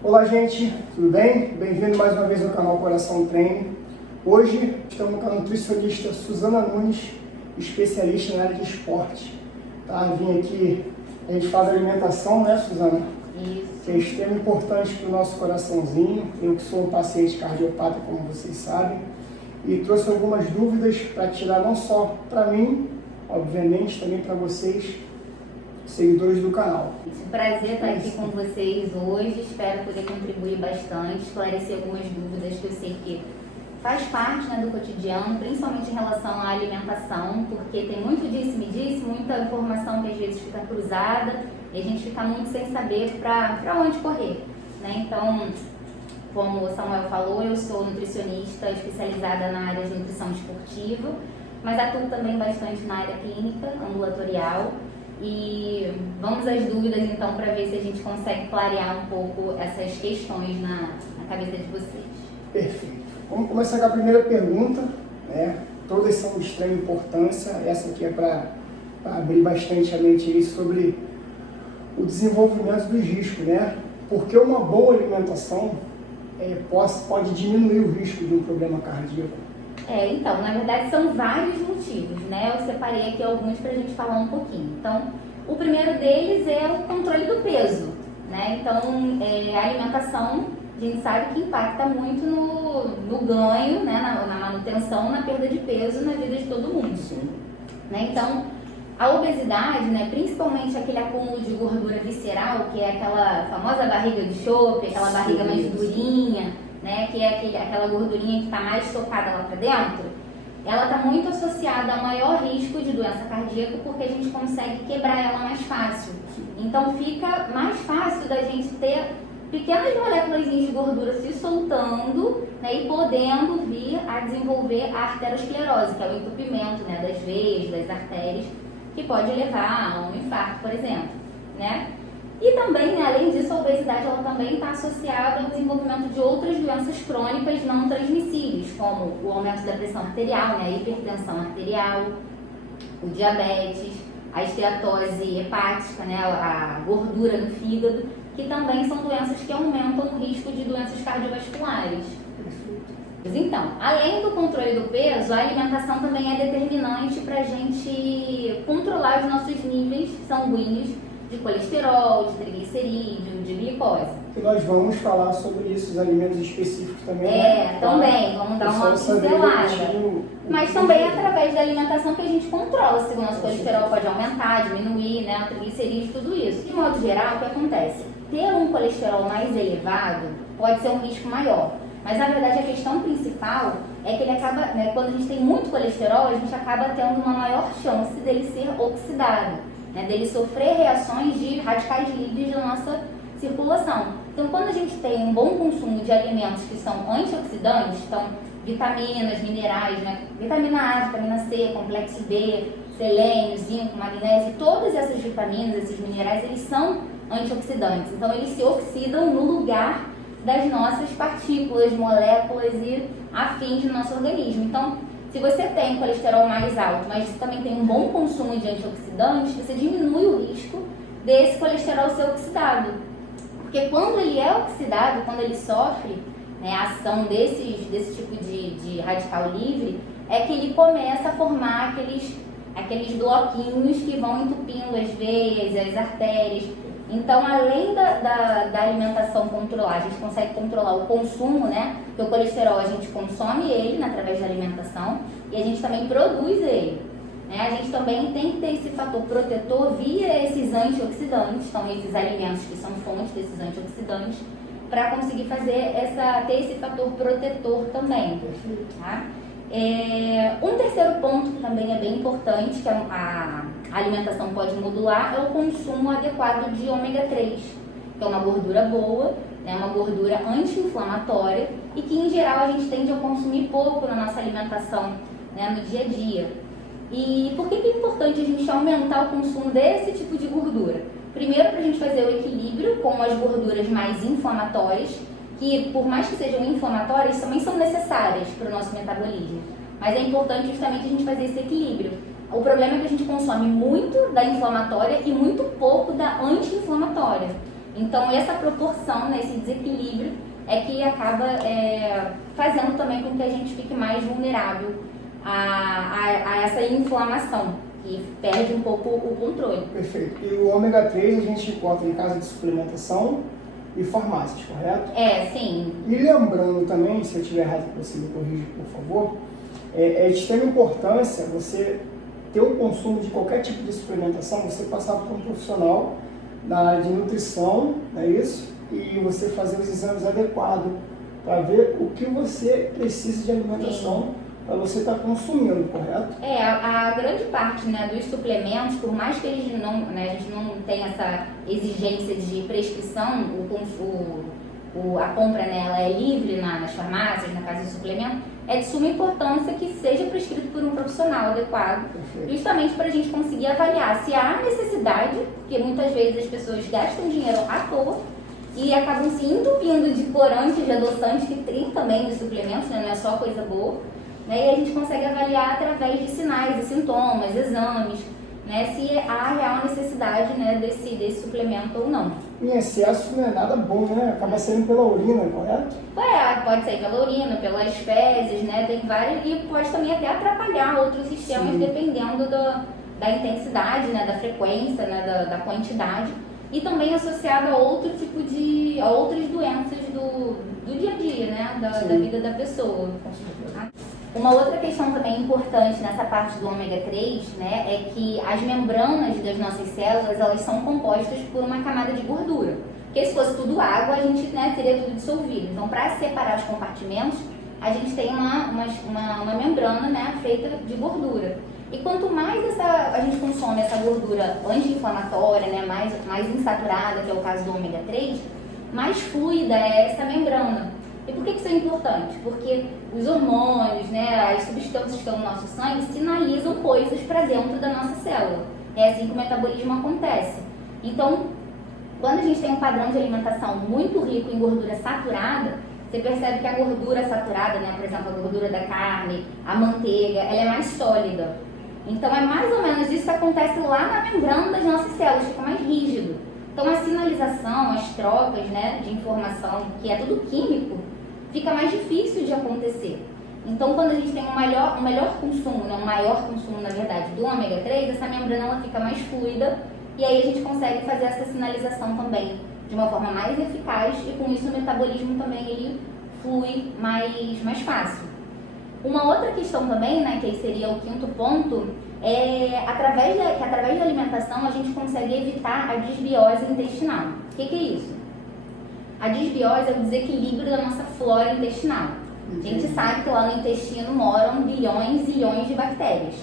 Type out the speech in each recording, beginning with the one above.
Olá gente, tudo bem? Bem-vindo mais uma vez ao canal Coração Treine. Hoje estamos com a nutricionista Suzana Nunes, especialista na área de esporte. Vim aqui, a gente faz alimentação, né, Suzana? Isso. Que é extremamente importante para o nosso coraçãozinho. Eu que sou um paciente cardiopata, como vocês sabem, e trouxe algumas dúvidas para tirar não só para mim, obviamente, também para vocês, seguidores do canal. Prazer estar aqui com vocês hoje, espero poder contribuir bastante, esclarecer algumas dúvidas que eu sei que faz parte, né, do cotidiano, principalmente em relação à alimentação, porque tem muito disse-me-disse, muita informação que às vezes fica cruzada e a gente fica muito sem saber para onde correr, né? Então, como o Samuel falou, eu sou nutricionista especializada na área de nutrição esportiva, mas atuo também bastante na área clínica, ambulatorial. E vamos às dúvidas então para ver se a gente consegue clarear um pouco essas questões na cabeça de vocês. Perfeito. Vamos começar com a primeira pergunta, né? Todas são de extrema importância. Essa aqui é para abrir bastante a mente aí sobre o desenvolvimento dos riscos, né? Porque uma boa alimentação pode diminuir o risco de um problema cardíaco. Então, na verdade são vários motivos, né? Eu separei aqui alguns para a gente falar um pouquinho. Então, o primeiro deles é o controle do peso, né? Então, a alimentação, a gente sabe que impacta muito no ganho, né? Na manutenção, na perda de peso na vida de todo mundo. Sim. Né? Então, a obesidade, né? Principalmente aquele acúmulo de gordura visceral, que é aquela famosa barriga de chope, aquela barriga mais durinha, né, que é aquela gordurinha que está mais estocada lá para dentro, ela está muito associada a maior risco de doença cardíaca porque a gente consegue quebrar ela mais fácil. Então fica mais fácil da gente ter pequenas moléculas de gordura se soltando, né, e podendo vir a desenvolver a arteriosclerose, que é o entupimento, né, das veias, das artérias, que pode levar a um infarto, por exemplo, né? E também, né, além disso, a obesidade ela também está associada ao desenvolvimento de outras doenças crônicas não transmissíveis, como o aumento da pressão arterial, né, a hipertensão arterial, o diabetes, a esteatose hepática, né, a gordura no fígado, que também são doenças que aumentam o risco de doenças cardiovasculares. Então, além do controle do peso, a alimentação também é determinante para a gente controlar os nossos níveis sanguíneos de colesterol, de triglicerídeo, de glicose. E nós vamos falar sobre isso, os alimentos específicos também. Também, vamos dar uma pincelada. Mas também é através da alimentação que a gente controla se o nosso colesterol pode aumentar, diminuir, né, o triglicerídeo, tudo isso. De modo geral, o que acontece? Ter um colesterol mais elevado pode ser um risco maior. Mas na verdade a questão principal é que ele acaba, né, quando a gente tem muito colesterol, a gente acaba tendo uma maior chance dele ser oxidado, né, dele sofrer reações de radicais livres da nossa circulação. Então, quando a gente tem um bom consumo de alimentos que são antioxidantes, então vitaminas, minerais, né, vitamina A, vitamina C, complexo B, selênio, zinco, magnésio, todas essas vitaminas, esses minerais, eles são antioxidantes. Então, eles se oxidam no lugar das nossas partículas, moléculas e afins do nosso organismo. Então, se você tem colesterol mais alto, mas você também tem um bom consumo de antioxidantes, você diminui o risco desse colesterol ser oxidado. Porque quando ele é oxidado, quando ele sofre, né, a ação desse tipo de radical livre, é que ele começa a formar aqueles bloquinhos que vão entupindo as veias, as artérias. Então, além da alimentação controlar, a gente consegue controlar o consumo, né? Porque o colesterol a gente consome ele, né, através da alimentação, e a gente também produz ele, né? A gente também tem que ter esse fator protetor via esses antioxidantes, então esses alimentos que são fontes desses antioxidantes, para conseguir ter esse fator protetor também, tá? Um terceiro ponto que também é bem importante, que a alimentação pode modular, é o consumo adequado de ômega 3, que é uma gordura boa, né, uma gordura anti-inflamatória e que em geral a gente tende a consumir pouco na nossa alimentação, né, no dia a dia. E por que é importante a gente aumentar o consumo desse tipo de gordura? Primeiro, para a gente fazer o equilíbrio com as gorduras mais inflamatórias, que por mais que sejam inflamatórias, também são necessárias para o nosso metabolismo. Mas é importante justamente a gente fazer esse equilíbrio. O problema é que a gente consome muito da inflamatória e muito pouco da anti-inflamatória. Então essa proporção, né, esse desequilíbrio é que acaba fazendo também com que a gente fique mais vulnerável a essa inflamação, que perde um pouco o controle. Perfeito. E o ômega 3 a gente encontra em casa de suplementação e farmácias, correto? Sim. E lembrando também, se eu estiver errado, você me corrija, por favor, é de extrema importância você ter o consumo de qualquer tipo de suplementação, você passar por um profissional da área de nutrição, não é isso? E você fazer os exames adequados para ver o que você precisa de alimentação para você estar consumindo, correto? A grande parte, né, dos suplementos, por mais que eles não, né, a gente não tenha essa exigência de prescrição, a compra, né, ela é livre nas farmácias, na casa de suplemento, é de suma importância que seja prescrito por um profissional adequado. Perfeito. Justamente para a gente conseguir avaliar se há necessidade, porque muitas vezes as pessoas gastam dinheiro à toa e acabam se entupindo de corantes, de adoçantes, que tem também nos suplementos, né, não é só coisa boa, né, e a gente consegue avaliar através de sinais e sintomas, exames, né, se há real necessidade, né, desse suplemento ou não. Em excesso não é nada bom, né? Acaba saindo pela urina, correto? Pode sair pela urina, pelas fezes, né? Tem vários, e pode também até atrapalhar outros sistemas. Sim. Dependendo da intensidade, né, da frequência, né, da quantidade, e também associado a outro tipo a outras doenças do dia a dia, né, da vida da pessoa. Uma outra questão também importante nessa parte do ômega 3, né, é que as membranas das nossas células, elas são compostas por uma camada de gordura. Porque se fosse tudo água, a gente, né, teria tudo dissolvido. Então, para separar os compartimentos, a gente tem uma membrana, né, feita de gordura. E quanto mais a gente consome essa gordura anti-inflamatória, né, mais insaturada, que é o caso do ômega 3, mais fluida é essa membrana. E por que isso é importante? Porque os hormônios, né, as substâncias que estão no nosso sangue sinalizam coisas para dentro da nossa célula. É assim que o metabolismo acontece. Então, quando a gente tem um padrão de alimentação muito rico em gordura saturada, você percebe que a gordura saturada, né, por exemplo, a gordura da carne, a manteiga, ela é mais sólida. Então, é mais ou menos isso que acontece lá na membrana das nossas células, fica mais rígido. Então, a sinalização, as trocas, né, de informação, que é tudo químico, fica mais difícil de acontecer. Então, quando a gente tem um melhor consumo, né, um maior consumo, na verdade, do ômega 3, essa membrana ela fica mais fluida e aí a gente consegue fazer essa sinalização também de uma forma mais eficaz e com isso o metabolismo também ele flui mais fácil. Uma outra questão também, né, que aí seria o quinto ponto, é através da alimentação a gente consegue evitar a disbiose intestinal. O que é isso? A disbiose é o desequilíbrio da nossa flora intestinal. A gente sabe que lá no intestino moram bilhões e bilhões de bactérias.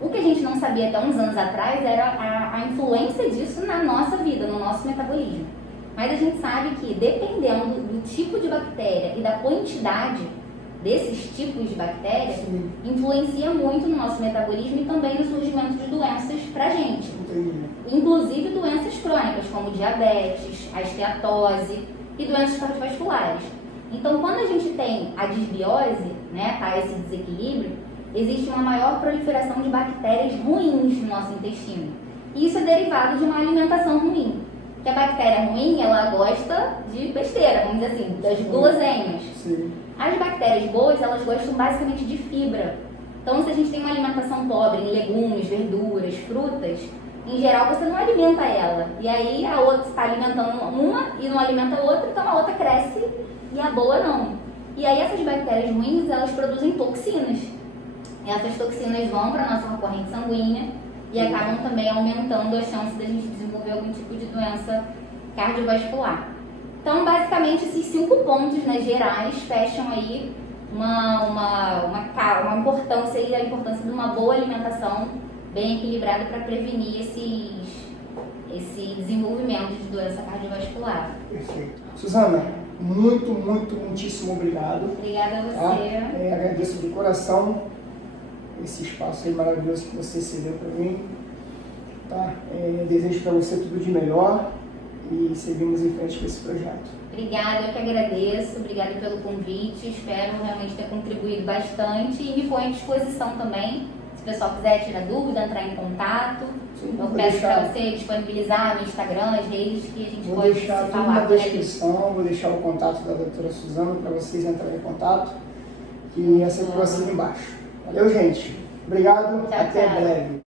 O que a gente não sabia até uns anos atrás era a influência disso na nossa vida, no nosso metabolismo. Mas a gente sabe que dependendo do tipo de bactéria e da quantidade desses tipos de bactérias, influencia muito no nosso metabolismo e também no surgimento de doenças pra gente. Inclusive doenças crônicas, como diabetes, a esteatose e doenças cardiovasculares. Então, quando a gente tem a disbiose, né, tá, esse desequilíbrio, existe uma maior proliferação de bactérias ruins no nosso intestino. E isso é derivado de uma alimentação ruim. Que a bactéria ruim, ela gosta de besteira, vamos dizer assim, das guloseimas. Sim. As bactérias boas, elas gostam basicamente de fibra. Então, se a gente tem uma alimentação pobre em legumes, verduras, frutas, em geral você não alimenta ela. E aí a outra está alimentando uma e não alimenta a outra, então a outra cresce e a boa não. E aí essas bactérias ruins, elas produzem toxinas. E essas toxinas vão para a nossa corrente sanguínea e acabam também aumentando a chance da gente desenvolver algum tipo de doença cardiovascular. Então, basicamente, esses 5 pontos, né, gerais fecham aí uma importância aí, a importância de uma boa alimentação bem equilibrada para prevenir esse desenvolvimento de doença cardiovascular. Perfeito. Suzana, muitíssimo obrigado. Obrigada a você. Agradeço de coração esse espaço aí maravilhoso que você cedeu para mim. Tá? Desejo para você tudo de melhor e seguimos em frente com esse projeto. Obrigada, eu que agradeço. Obrigada pelo convite. Espero realmente ter contribuído bastante e me ponho à disposição também. Se o pessoal quiser tirar dúvida, entrar em contato, Sim, eu peço para você disponibilizar meu Instagram, as redes que a gente vou pode deixar se tudo falar na por ali. descrição, vou deixar o contato da doutora Suzana para vocês entrarem em contato e essa aqui vai ser embaixo. Valeu, gente. Obrigado, Tchau, até tchau. breve.